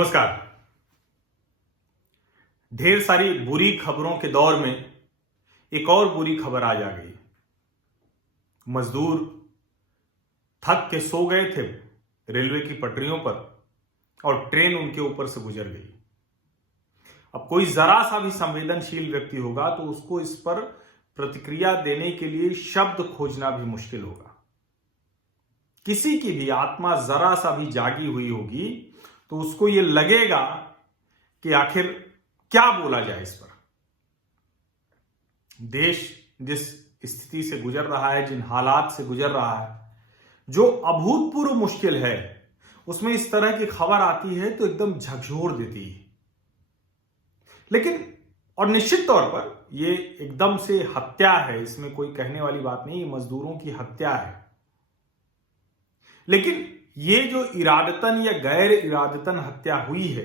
नमस्कार। ढेर सारी बुरी खबरों के दौर में एक और बुरी खबर आज आ गई। मजदूर थक के सो गए थे रेलवे की पटरियों पर और ट्रेन उनके ऊपर से गुजर गई। अब कोई जरा सा भी संवेदनशील व्यक्ति होगा तो उसको इस पर प्रतिक्रिया देने के लिए शब्द खोजना भी मुश्किल होगा। किसी की भी आत्मा जरा सा भी जागी हुई होगी तो उसको यह लगेगा कि आखिर क्या बोला जाए इस पर। देश जिस स्थिति से गुजर रहा है, जिन हालात से गुजर रहा है, जो अभूतपूर्व मुश्किल है, उसमें इस तरह की खबर आती है तो एकदम झकझोर देती है। लेकिन और निश्चित तौर पर यह एकदम से हत्या है, इसमें कोई कहने वाली बात नहीं, मजदूरों की हत्या है। लेकिन ये जो इरादतन या गैर इरादतन हत्या हुई है,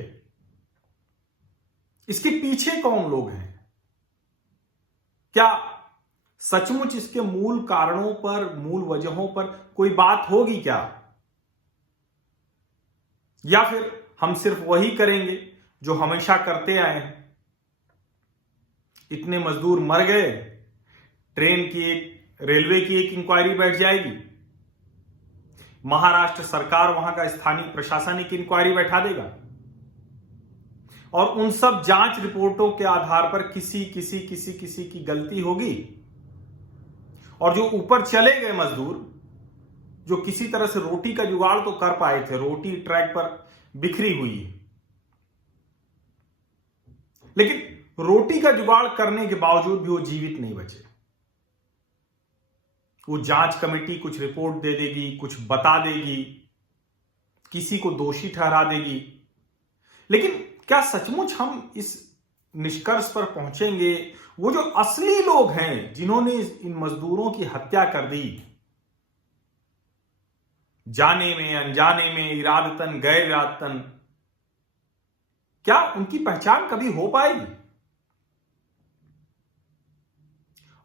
इसके पीछे कौन लोग हैं? क्या सचमुच इसके मूल कारणों पर, मूल वजहों पर कोई बात होगी क्या? या फिर हम सिर्फ वही करेंगे जो हमेशा करते आए हैं? इतने मजदूर मर गए, रेलवे की एक इंक्वायरी बैठ जाएगी, महाराष्ट्र सरकार, वहां का स्थानीय प्रशासन एक इंक्वायरी बैठा देगा और उन सब जांच रिपोर्टों के आधार पर किसी की गलती होगी और जो ऊपर चले गए मजदूर, जो किसी तरह से रोटी का जुगाड़ तो कर पाए थे, रोटी ट्रैक पर बिखरी हुई है, लेकिन रोटी का जुगाड़ करने के बावजूद भी वो जीवित नहीं बचे। वो जांच कमेटी कुछ रिपोर्ट दे देगी, कुछ बता देगी, किसी को दोषी ठहरा देगी, लेकिन क्या सचमुच हम इस निष्कर्ष पर पहुंचेंगे वो जो असली लोग हैं जिन्होंने इन मजदूरों की हत्या कर दी, जाने में, अनजाने में, इरादतन, गैर इरादतन, क्या उनकी पहचान कभी हो पाएगी?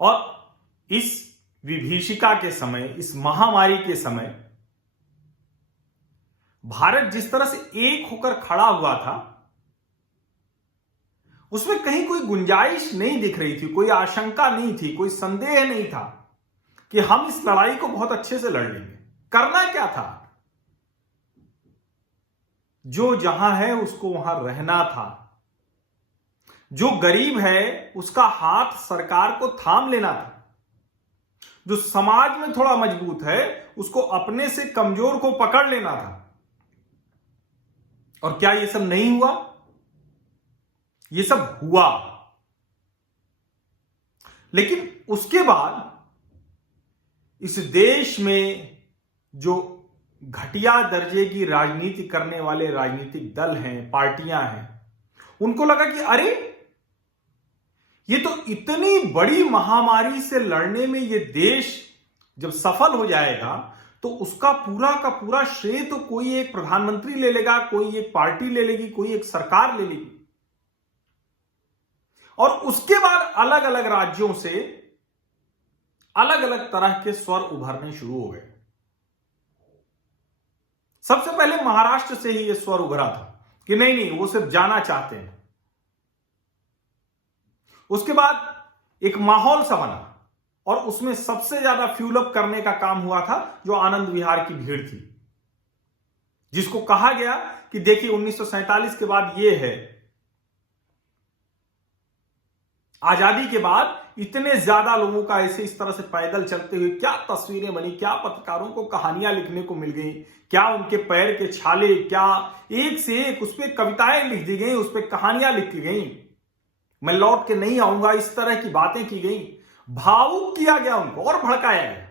और इस विभीषिका के समय, इस महामारी के समय भारत जिस तरह से एक होकर खड़ा हुआ था, उसमें कहीं कोई गुंजाइश नहीं दिख रही थी, कोई आशंका नहीं थी, कोई संदेह नहीं था कि हम इस लड़ाई को बहुत अच्छे से लड़ लेंगे। करना क्या था? जो जहां है उसको वहां रहना था। जो गरीब है उसका हाथ सरकार को थाम लेना था। जो समाज में थोड़ा मजबूत है उसको अपने से कमजोर को पकड़ लेना था। और क्या यह सब नहीं हुआ? यह सब हुआ। लेकिन उसके बाद इस देश में जो घटिया दर्जे की राजनीति करने वाले राजनीतिक दल हैं, पार्टियां हैं, उनको लगा कि अरे ये तो इतनी बड़ी महामारी से लड़ने में ये देश जब सफल हो जाएगा तो उसका पूरा का पूरा श्रेय तो कोई एक प्रधानमंत्री ले लेगा, कोई एक पार्टी ले लेगी, कोई एक सरकार ले लेगी। और उसके बाद अलग अलग राज्यों से अलग अलग तरह के स्वर उभरने शुरू हो गए। सबसे पहले महाराष्ट्र से ही यह स्वर उभरा था कि नहीं नहीं, वो सिर्फ जाना चाहते हैं। उसके बाद एक माहौल सा बना और उसमें सबसे ज्यादा फ्यूल अप करने का काम हुआ था जो आनंद विहार की भीड़ थी, जिसको कहा गया कि देखिए 1947 के बाद ये है, आजादी के बाद इतने ज्यादा लोगों का ऐसे इस तरह से पैदल चलते हुए क्या तस्वीरें बनी, क्या पत्रकारों को कहानियां लिखने को मिल गई, क्या उनके पैर के छाले, क्या एक से एक उस पर कविताएं लिख दी गई, उस पर कहानियां लिखी गई, मैं लौट के नहीं आऊंगा, इस तरह की बातें की गई, भावुक किया गया उनको और भड़काया गया।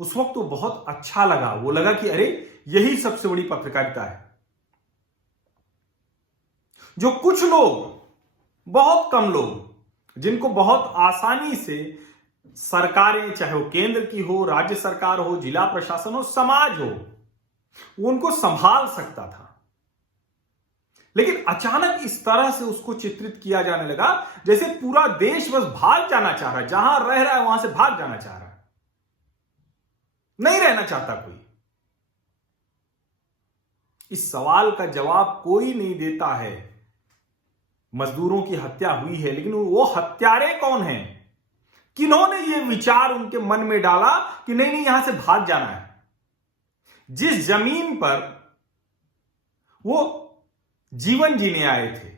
उस वक्त तो बहुत अच्छा लगा, वो लगा कि अरे यही सबसे बड़ी पत्रकारिता है। जो कुछ लोग, बहुत कम लोग, जिनको बहुत आसानी से सरकारें, चाहे वो केंद्र की हो, राज्य सरकार हो, जिला प्रशासन हो, समाज हो, वो उनको संभाल सकता था। लेकिन अचानक इस तरह से उसको चित्रित किया जाने लगा जैसे पूरा देश बस भाग जाना चाह रहा है, जहां रह रहा है वहां से भाग जाना चाह रहा है, नहीं रहना चाहता कोई। इस सवाल का जवाब कोई नहीं देता है। मजदूरों की हत्या हुई है, लेकिन वो हत्यारे कौन हैं? किन्होंने ये विचार उनके मन में डाला कि नहीं नहीं, यहां से भाग जाना है? जिस जमीन पर वो जीवन जीने आए थे,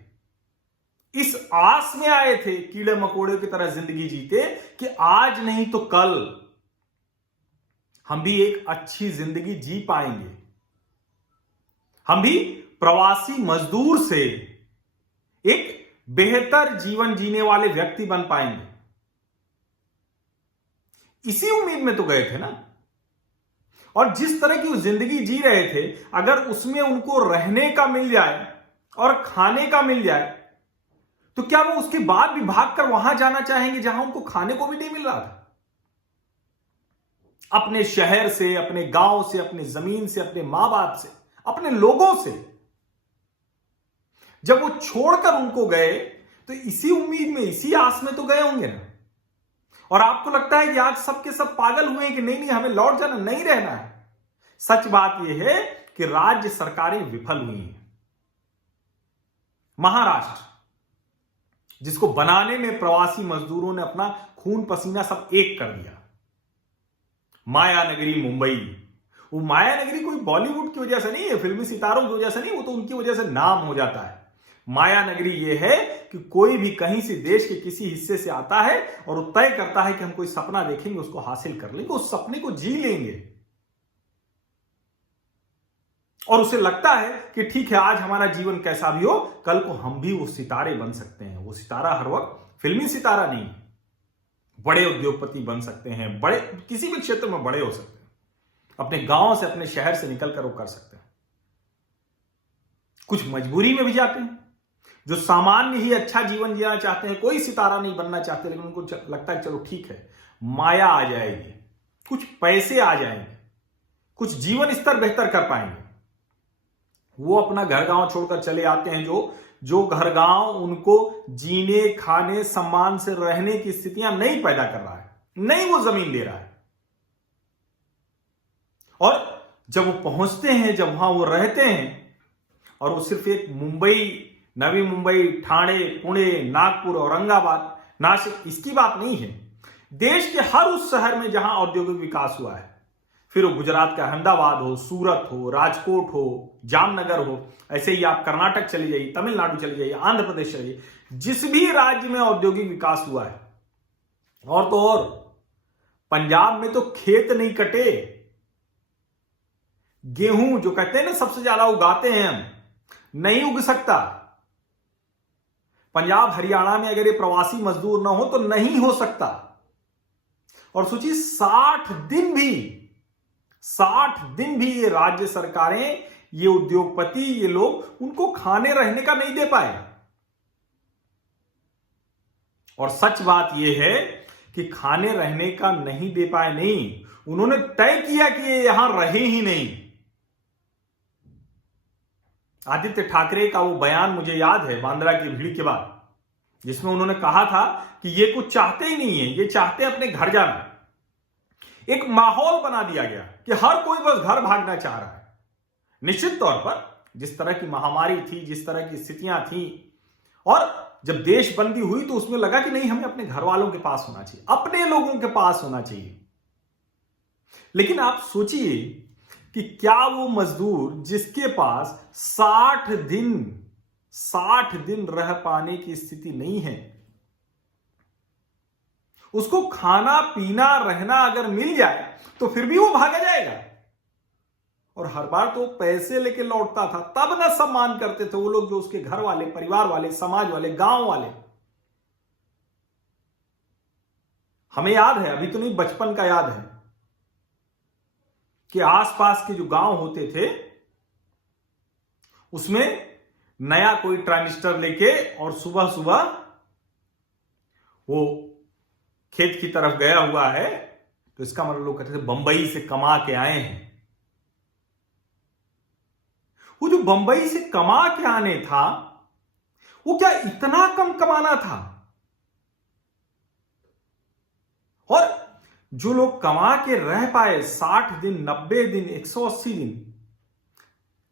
इस आस में आए थे कीड़े मकोड़े की तरह जिंदगी जीते कि आज नहीं तो कल हम भी एक अच्छी जिंदगी जी पाएंगे, हम भी प्रवासी मजदूर से एक बेहतर जीवन जीने वाले व्यक्ति बन पाएंगे। इसी उम्मीद में तो गए थे ना। और जिस तरह की वो जिंदगी जी रहे थे, अगर उसमें उनको रहने का मिल जाए और खाने का मिल जाए, तो क्या वो उसके बाद भी भागकर वहां जाना चाहेंगे जहां उनको खाने को भी नहीं मिल रहा था? अपने शहर से, अपने गांव से, अपने जमीन से, अपने मां बाप से, अपने लोगों से जब वो छोड़कर उनको गए, तो इसी उम्मीद में, इसी आस में तो गए होंगे ना। और आपको लगता है कि आज सबके सब पागल हुए हैं कि नहीं नहीं, हमें लौट जाना, नहीं रहना है। सच बात यह है कि राज्य सरकारें विफल हुई हैं। महाराष्ट्र, जिसको बनाने में प्रवासी मजदूरों ने अपना खून पसीना सब एक कर दिया, माया नगरी मुंबई, वो माया नगरी कोई बॉलीवुड की वजह से नहीं है, फिल्मी सितारों की वजह से नहीं, वो तो उनकी वजह से नाम हो जाता है। माया नगरी ये है कि कोई भी कहीं से देश के किसी हिस्से से आता है और वो तय करता है कि हम कोई सपना देखेंगे, उसको हासिल कर लेंगे, उस सपने को जी लेंगे। और उसे लगता है कि ठीक है, आज हमारा जीवन कैसा भी हो, कल को हम भी वो सितारे बन सकते हैं। वो सितारा हर वक्त फिल्मी सितारा नहीं, बड़े उद्योगपति बन सकते हैं, बड़े किसी भी क्षेत्र में बड़े हो सकते हैं, अपने गांव से, अपने शहर से निकलकर वो कर सकते हैं। कुछ मजबूरी में भी जाते हैं, जो सामान्य ही अच्छा जीवन जीना चाहते हैं, कोई सितारा नहीं बनना चाहते, लेकिन उनको लगता है चलो ठीक है, माया आ जाएगी, कुछ पैसे आ जाएंगे, कुछ जीवन स्तर बेहतर कर पाएंगे, वो अपना घर गांव छोड़कर चले आते हैं। जो घर गांव उनको जीने, खाने, सम्मान से रहने की स्थितियां नहीं पैदा कर रहा है, नहीं वो जमीन दे रहा है। और जब वो पहुंचते हैं, जब वहां वो रहते हैं, और वो सिर्फ एक मुंबई, नवी मुंबई, ठाणे, पुणे, नागपुर, औरंगाबाद, नासिक, इसकी बात नहीं है। देश के हर उस शहर में जहां औद्योगिक विकास हुआ है, फिर वो गुजरात का अहमदाबाद हो, सूरत हो, राजकोट हो, जामनगर हो, ऐसे ही आप कर्नाटक चले जाइए, तमिलनाडु चले जाइए, आंध्र प्रदेश चले जाइए, जिस भी राज्य में औद्योगिक विकास हुआ है, और तो और पंजाब में तो खेत नहीं कटे, गेहूं जो कहते हैं ना सबसे ज्यादा उगाते हैं हम, नहीं उग सकता। पंजाब हरियाणा में अगर ये प्रवासी मजदूर ना हो तो नहीं हो सकता। और सोचिए 60 दिन भी ये राज्य सरकारें, ये उद्योगपति, ये लोग उनको खाने रहने का नहीं दे पाए। और सच बात यह है कि खाने रहने का नहीं दे पाए, नहीं, उन्होंने तय किया कि ये यहां रहे ही नहीं। आदित्य ठाकरे का वो बयान मुझे याद है बांद्रा की भीड़ के बाद, जिसमें उन्होंने कहा था कि ये कुछ चाहते ही नहीं है, ये चाहते हैं अपने घर जाना। एक माहौल बना दिया गया कि हर कोई बस घर भागना चाह रहा है। निश्चित तौर पर जिस तरह की महामारी थी, जिस तरह की स्थितियां थी, और जब देशबंदी हुई तो उसमें लगा कि नहीं, हमें अपने घर वालों के पास होना चाहिए, अपने लोगों के पास होना चाहिए। लेकिन आप सोचिए कि क्या वो मजदूर जिसके पास 60 दिन रह पाने की स्थिति नहीं है, उसको खाना पीना रहना अगर मिल जाए तो फिर भी वो भागा जाएगा। और हर बार तो पैसे लेके लौटता था, तब ना सम्मान करते थे वो लोग, जो उसके घर वाले, परिवार वाले, समाज वाले, गांव वाले। हमें याद है, अभी तो नहीं, बचपन का याद है कि आसपास के जो गांव होते थे उसमें नया कोई ट्रांजिस्टर लेके और सुबह सुबह वो खेत की तरफ गया हुआ है, तो इसका मतलब लोग कहते थे बंबई से कमा के आए हैं। वो जो बंबई से कमा के आने था, वो क्या इतना कम कमाना था? और जो लोग कमा के रह पाए 60 दिन, 90 दिन, 180 दिन,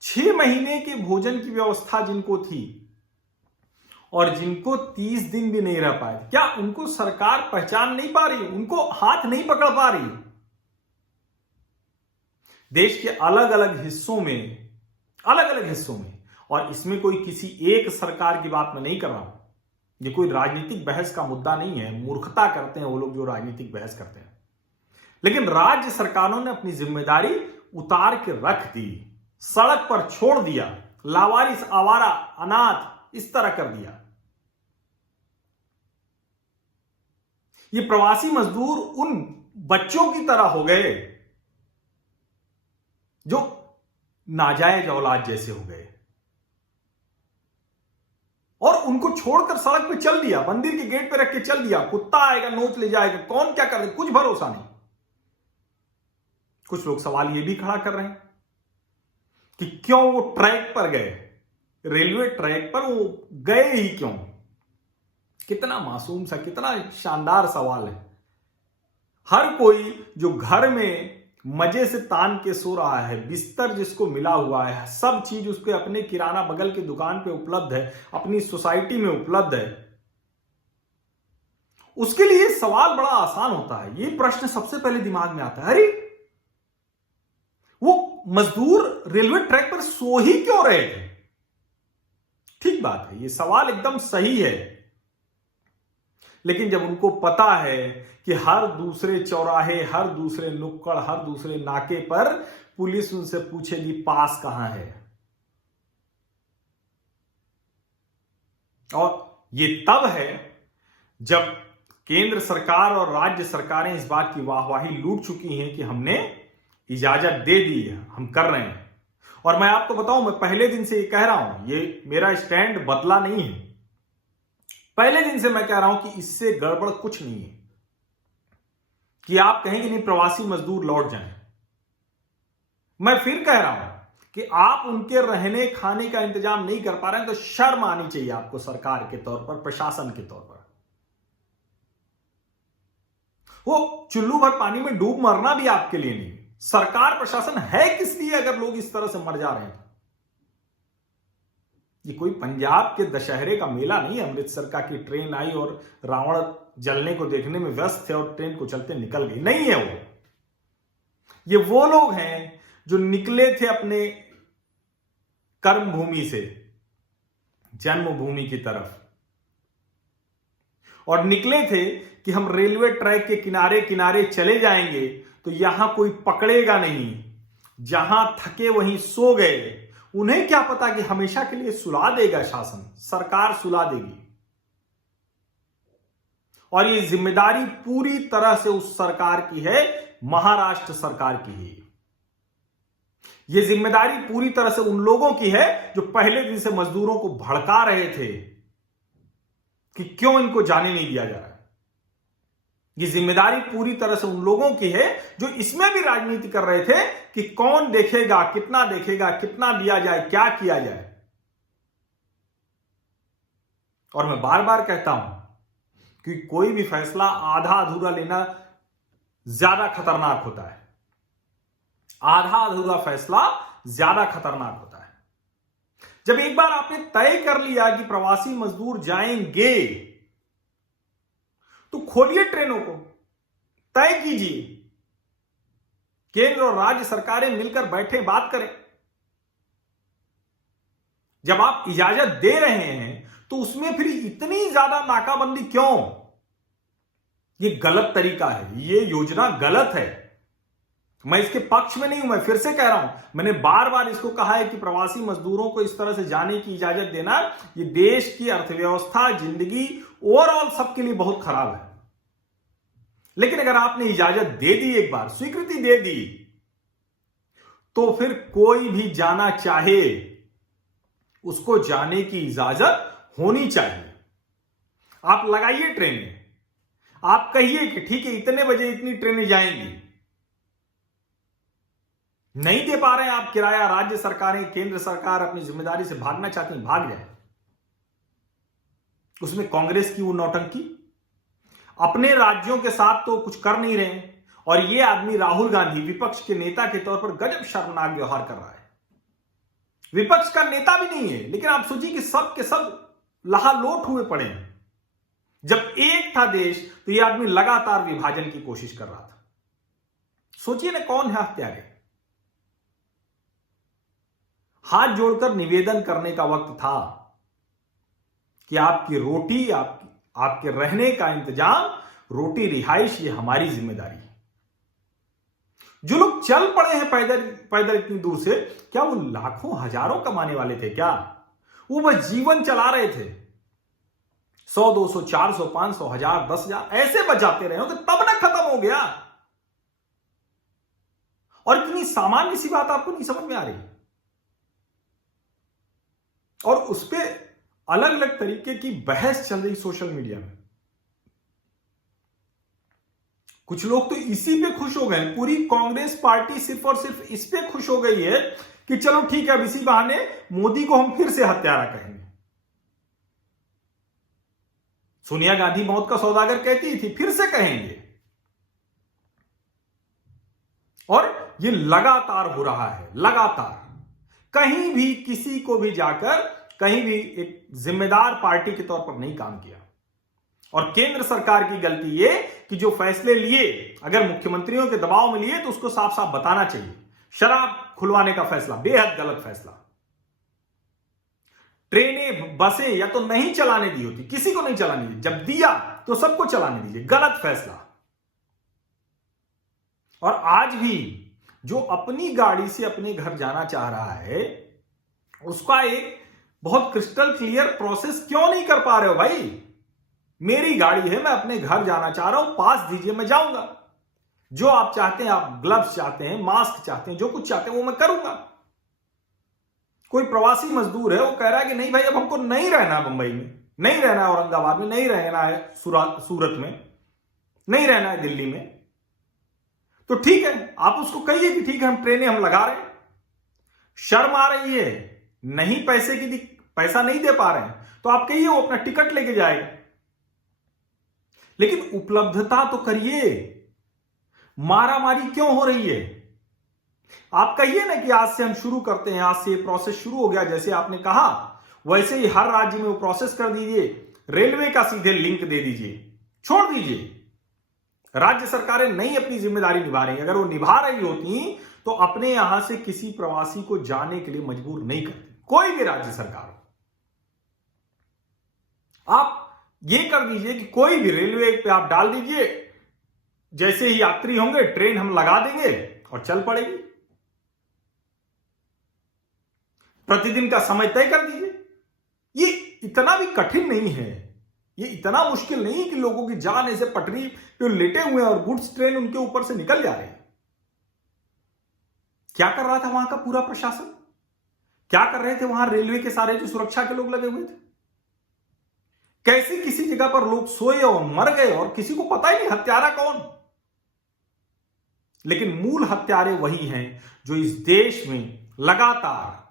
6 महीने के भोजन की व्यवस्था जिनको थी और जिनको 30 दिन भी नहीं रह पाए, क्या उनको सरकार पहचान नहीं पा रही, उनको हाथ नहीं पकड़ पा रही? देश के अलग अलग हिस्सों में, और इसमें कोई किसी एक सरकार की बात मैं नहीं कर रहा हूं, ये कोई राजनीतिक बहस का मुद्दा नहीं है, मूर्खता करते हैं वो लोग जो राजनीतिक बहस करते हैं, लेकिन राज्य सरकारों ने अपनी जिम्मेदारी उतार के रख दी, सड़क पर छोड़ दिया, लावारिस, आवारा, अनाथ इस तरह कर दिया। ये प्रवासी मजदूर उन बच्चों की तरह हो गए जो नाजायज औलाद जैसे हो गए, और उनको छोड़कर सड़क पे चल दिया, मंदिर के गेट पे रख के चल दिया, कुत्ता आएगा नोच ले जाएगा, कौन क्या कर दे, कुछ भरोसा नहीं। कुछ लोग सवाल ये भी खड़ा कर रहे हैं कि क्यों वो ट्रैक पर गए, रेलवे ट्रैक पर वो गए ही क्यों? कितना मासूम सा, कितना शानदार सवाल है। हर कोई जो घर में मजे से तान के सो रहा है, बिस्तर जिसको मिला हुआ है, सब चीज उसके अपने किराना बगल की दुकान पे उपलब्ध है, अपनी सोसाइटी में उपलब्ध है, उसके लिए सवाल बड़ा आसान होता है। ये प्रश्न सबसे पहले दिमाग में आता है, अरे वो मजदूर रेलवे ट्रैक पर सो ही क्यों रहे थे? ठीक बात है, ये सवाल एकदम सही है, लेकिन जब उनको पता है कि हर दूसरे चौराहे, हर दूसरे नुक्कड़, हर दूसरे नाके पर पुलिस उनसे पूछेगी पास कहां है, और ये तब है जब केंद्र सरकार और राज्य सरकारें इस बात की वाहवाही लूट चुकी हैं कि हमने इजाजत दे दी है, हम कर रहे हैं। और मैं आपको बताऊं, मैं पहले दिन से ये कह रहा हूं, ये मेरा स्टैंड बदला नहीं है, पहले दिन से मैं कह रहा हूं कि इससे गड़बड़ कुछ नहीं है कि आप कहें कि नहीं प्रवासी मजदूर लौट जाएं। मैं फिर कह रहा हूं कि आप उनके रहने खाने का इंतजाम नहीं कर पा रहे हैं, तो शर्म आनी चाहिए आपको सरकार के तौर पर, प्रशासन के तौर पर। वो चुल्लू भर पानी में डूब मरना भी आपके लिए नहीं। सरकार प्रशासन है किस लिए अगर लोग इस तरह से मर जा रहे हैं? ये कोई पंजाब के दशहरे का मेला नहीं है, अमृतसर का कि ट्रेन आई और रावण जलने को देखने में व्यस्त थे और ट्रेन को चलते निकल गई, नहीं है वो। ये वो लोग हैं जो निकले थे अपने कर्म भूमि से जन्मभूमि की तरफ, और निकले थे कि हम रेलवे ट्रैक के किनारे किनारे चले जाएंगे तो यहां कोई पकड़ेगा नहीं, जहां थके वहीं सो गए। उन्हें क्या पता कि हमेशा के लिए सुला देगा शासन, सरकार सुला देगी, और ये जिम्मेदारी पूरी तरह से उस सरकार की है, महाराष्ट्र सरकार की है। ये जिम्मेदारी पूरी तरह से उन लोगों की है जो पहले दिन से मजदूरों को भड़का रहे थे कि क्यों इनको जाने नहीं दिया जा रहा है। ये जिम्मेदारी पूरी तरह से उन लोगों की है जो इसमें भी राजनीति कर रहे थे कि कौन देखेगा, कितना दिया जाए, क्या किया जाए। और मैं बार बार कहता हूं कि कोई भी फैसला आधा अधूरा लेना ज्यादा खतरनाक होता है। आधा अधूरा फैसला ज्यादा खतरनाक होता है। जब एक बार आपने तय कर लिया कि प्रवासी मजदूर जाएंगे, तो खोलिए ट्रेनों को, तय कीजिए, केंद्र और राज्य सरकारें मिलकर बैठे बात करें। जब आप इजाजत दे रहे हैं तो उसमें फिर इतनी ज्यादा नाकाबंदी क्यों? ये गलत तरीका है, ये योजना गलत है। मैं इसके पक्ष में नहीं हूं, मैं फिर से कह रहा हूं, मैंने बार बार इसको कहा है कि प्रवासी मजदूरों को इस तरह से जाने की इजाजत देना ये देश की अर्थव्यवस्था, जिंदगी, ओवरऑल सबके लिए बहुत खराब है। लेकिन अगर आपने इजाजत दे दी, एक बार स्वीकृति दे दी, तो फिर कोई भी जाना चाहे उसको जाने की इजाजत होनी चाहिए। आप लगाइए ट्रेनें, आप कहिए कि ठीक है इतने बजे इतनी ट्रेनें जाएंगी। नहीं दे पा रहे हैं आप किराया, राज्य सरकारें, केंद्र सरकार अपनी जिम्मेदारी से भागना चाहती हैं, भाग जाए। उसमें कांग्रेस की वो नौटंकी, अपने राज्यों के साथ तो कुछ कर नहीं रहे, और ये आदमी राहुल गांधी विपक्ष के नेता के तौर पर गजब शर्मनाक व्यवहार कर रहा है। विपक्ष का नेता भी नहीं है, लेकिन आप सोचिए कि सब के सब लहालोट हुए पड़े हैं। जब एक था देश तो यह आदमी लगातार विभाजन की कोशिश कर रहा था। सोचिए ना, कौन है हत्यारे। हाथ जोड़कर निवेदन करने का वक्त था कि आपकी रोटी, आपके रहने का इंतजाम, रोटी रिहाइश, ये हमारी जिम्मेदारी है। जो लोग चल पड़े हैं पैदल पैदल इतनी दूर से, क्या वो लाखों हजारों कमाने वाले थे क्या? वो बस जीवन चला रहे थे। 100, 200, 400, 500, 1000, 10,000 ऐसे बचाते रहे हो कि तब ना खत्म हो गया। और इतनी सामान्य सी बात आपको नहीं समझ में आ रही, और उस पर अलग अलग तरीके की बहस चल रही सोशल मीडिया में। कुछ लोग तो इसी पे खुश हो गए। पूरी कांग्रेस पार्टी सिर्फ और सिर्फ इस पे खुश हो गई है कि चलो ठीक है, अब इसी बहाने मोदी को हम फिर से हत्यारा कहेंगे। सोनिया गांधी मौत का सौदागर कहती थी, फिर से कहेंगे। और ये लगातार हो रहा है, लगातार। कहीं भी किसी को भी जाकर कहीं भी एक जिम्मेदार पार्टी के तौर पर नहीं काम किया। और केंद्र सरकार की गलती ये कि जो फैसले लिए, अगर मुख्यमंत्रियों के दबाव में लिए, तो उसको साफ साफ बताना चाहिए। शराब खुलवाने का फैसला बेहद गलत फैसला। ट्रेनें, बसें या तो नहीं चलाने दी होती, किसी को नहीं चलाने दी, जब दिया तो सबको चलाने दीजिए, गलत फैसला। और आज भी जो अपनी गाड़ी से अपने घर जाना चाह रहा है, उसका एक बहुत क्रिस्टल क्लियर प्रोसेस क्यों नहीं कर पा रहे हो भाई? मेरी गाड़ी है, मैं अपने घर जाना चाह रहा हूं, पास दीजिए, मैं जाऊंगा। जो आप चाहते हैं, आप ग्लव्स चाहते हैं, मास्क चाहते हैं, जो कुछ चाहते हैं वो मैं करूंगा। कोई प्रवासी मजदूर है, वो कह रहा है कि नहीं भाई, अब हमको नहीं रहना मुंबई में, नहीं रहना है औरंगाबाद में, नहीं रहना है सूरत में, नहीं रहना है दिल्ली में, तो ठीक है, आप उसको कहिए कि ठीक है, हम ट्रेनें हम लगा रहे हैं। शर्म आ रही है, नहीं पैसा नहीं दे पा रहे हैं, तो आप कहिए वो अपना टिकट लेके जाएगा। लेकिन उपलब्धता तो करिए। मारामारी क्यों हो रही है? आप कहिए ना कि आज से हम शुरू करते हैं, आज से ये प्रोसेस शुरू हो गया, जैसे आपने कहा वैसे ही हर राज्य में वो प्रोसेस कर दीजिए। रेलवे का सीधे लिंक दे दीजिए, छोड़ दीजिए। राज्य सरकारें नहीं अपनी जिम्मेदारी निभा रही, अगर वो निभा रही होती तो अपने यहां से किसी प्रवासी को जाने के लिए मजबूर नहीं करती, कोई भी राज्य सरकार हो। आप ये कर दीजिए कि कोई भी रेलवे पे आप डाल दीजिए, जैसे ही यात्री होंगे ट्रेन हम लगा देंगे और चल पड़ेगी। प्रतिदिन का समय तय कर दीजिए। ये इतना भी कठिन नहीं है, ये इतना मुश्किल नहीं कि लोगों की जान ऐसे पटरी पे लेटे हुए हैं और गुड्स ट्रेन उनके ऊपर से निकल जा रहे हैं। क्या कर रहा था वहां का पूरा प्रशासन? क्या कर रहे थे वहां रेलवे के सारे जो सुरक्षा के लोग लगे हुए थे? कैसे किसी जगह पर लोग सोए और मर गए और किसी को पता ही नहीं हत्यारा कौन? लेकिन मूल हत्यारे वही हैं जो इस देश में लगातार,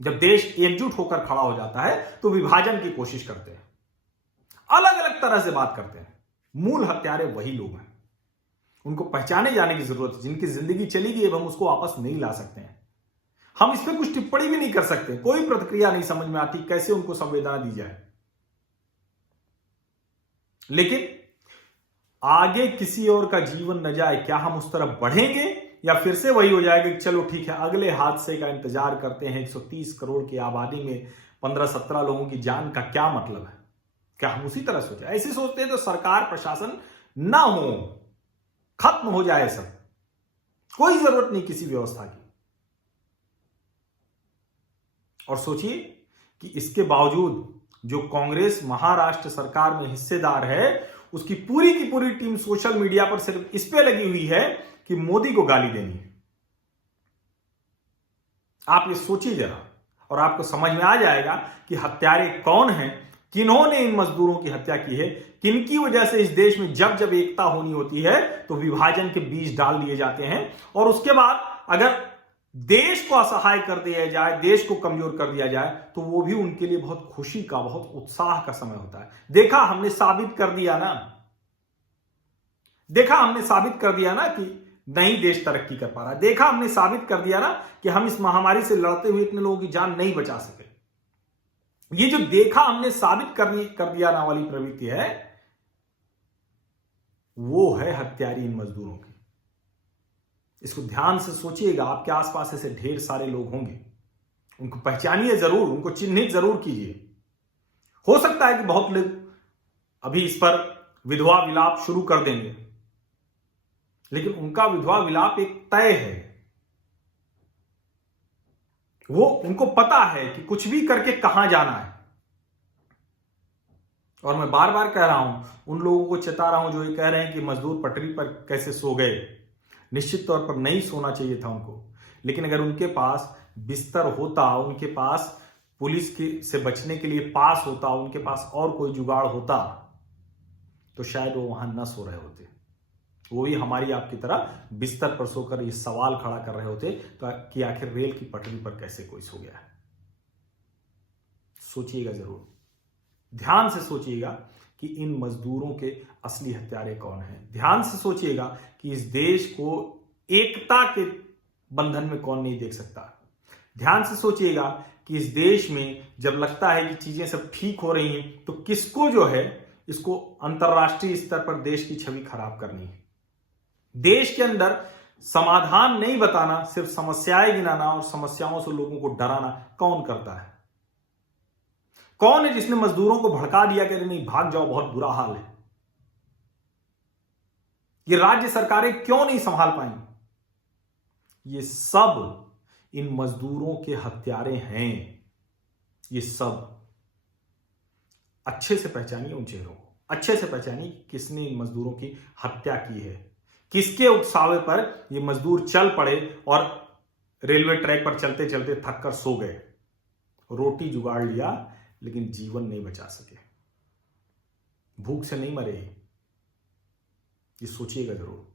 जब देश एकजुट होकर खड़ा हो जाता है तो विभाजन की कोशिश करते हैं, अलग अलग तरह से बात करते हैं। मूल हत्यारे वही लोग हैं। उनको पहचाने जाने की जरूरत है। जिनकी जिंदगी चली गई, अब हम उसको वापस नहीं ला सकते हैं। हम इस पर कुछ टिप्पणी भी नहीं कर सकते, कोई प्रतिक्रिया नहीं समझ में आती कैसे उनको संवेदना दी जाए। लेकिन आगे किसी और का जीवन न जाए, क्या हम उस तरफ बढ़ेंगे या फिर से वही हो जाएगा कि चलो ठीक है, अगले हादसे का इंतजार करते हैं। 130 करोड़ की आबादी में 15-17 लोगों की जान का क्या मतलब है? क्या हम उसी तरह सोचे? ऐसे सोचते हैं तो सरकार प्रशासन ना हो, खत्म हो जाए सब, कोई जरूरत नहीं किसी व्यवस्था की। और सोचिए कि इसके बावजूद जो कांग्रेस महाराष्ट्र सरकार में हिस्सेदार है, उसकी पूरी की पूरी टीम सोशल मीडिया पर सिर्फ इस पे लगी हुई है कि मोदी को गाली देनी है। आप ये सोचिए जरा, और आपको समझ में आ जाएगा कि हत्यारे कौन हैं, किन्होंने इन मजदूरों की हत्या की है, किनकी वजह से इस देश में जब जब एकता होनी होती है तो विभाजन के बीज डाल दिए जाते हैं। और उसके बाद अगर देश को असहाय कर दिया जाए, देश को कमजोर कर दिया जाए, तो वो भी उनके लिए बहुत खुशी का, बहुत उत्साह का समय होता है। देखा हमने साबित कर दिया ना कि नहीं देश तरक्की कर पा रहा। देखा, हमने साबित कर दिया ना कि हम इस महामारी से लड़ते हुए इतने लोगों की जान नहीं बचा सके। ये जो देखा हमने साबित कर दिया ना वाली प्रवृत्ति है, वो है हत्यारी इन मजदूरों की। इसको ध्यान से सोचिएगा। आपके आसपास ऐसे ढेर सारे लोग होंगे, उनको पहचानिए जरूर, उनको चिन्हित जरूर कीजिए। हो सकता है कि बहुत लोग अभी इस पर विधवा विलाप शुरू कर देंगे, लेकिन उनका विधवा विलाप एक तय है। वो उनको पता है कि कुछ भी करके कहां जाना है। और मैं बार बार कह रहा हूं, उन लोगों को चेता रहा हूं जो ये कह रहे हैं कि मजदूर पटरी पर कैसे सो गए। निश्चित तौर पर नहीं सोना चाहिए था उनको, लेकिन अगर उनके पास बिस्तर होता, उनके पास पुलिस से बचने के लिए पास होता, उनके पास और कोई जुगाड़ होता, तो शायद वो वहां न सो रहे होते। वो भी हमारी आपकी तरह बिस्तर पर सोकर ये सवाल खड़ा कर रहे होते तो कि आखिर रेल की पटरी पर कैसे कोई सो गया है। सोचिएगा जरूर, ध्यान से सोचिएगा कि इन मजदूरों के असली हत्यारे कौन हैं। ध्यान से सोचिएगा कि इस देश को एकता के बंधन में कौन नहीं देख सकता। ध्यान से सोचिएगा कि इस देश में जब लगता है कि चीजें सब ठीक हो रही हैं, तो किसको जो है इसको अंतर्राष्ट्रीय स्तर पर देश की छवि खराब करनी है। देश के अंदर समाधान नहीं बताना, सिर्फ समस्याएं गिनाना और समस्याओं से लोगों को डराना कौन करता है? कौन है जिसने मजदूरों को भड़का दिया कि नहीं भाग जाओ, बहुत बुरा हाल है? ये राज्य सरकारें क्यों नहीं संभाल पाई? ये सब इन मजदूरों के हत्यारे हैं। ये सब अच्छे से पहचानिए उन चेहरों को, अच्छे से पहचानिए किसने इन मजदूरों की हत्या की है, किसके उकसावे पर ये मजदूर चल पड़े और रेलवे ट्रैक पर चलते चलते थक कर सो गए। रोटी जुगाड़ लिया लेकिन जीवन नहीं बचा सके। भूख से नहीं मरे, ये सोचिएगा जरूर।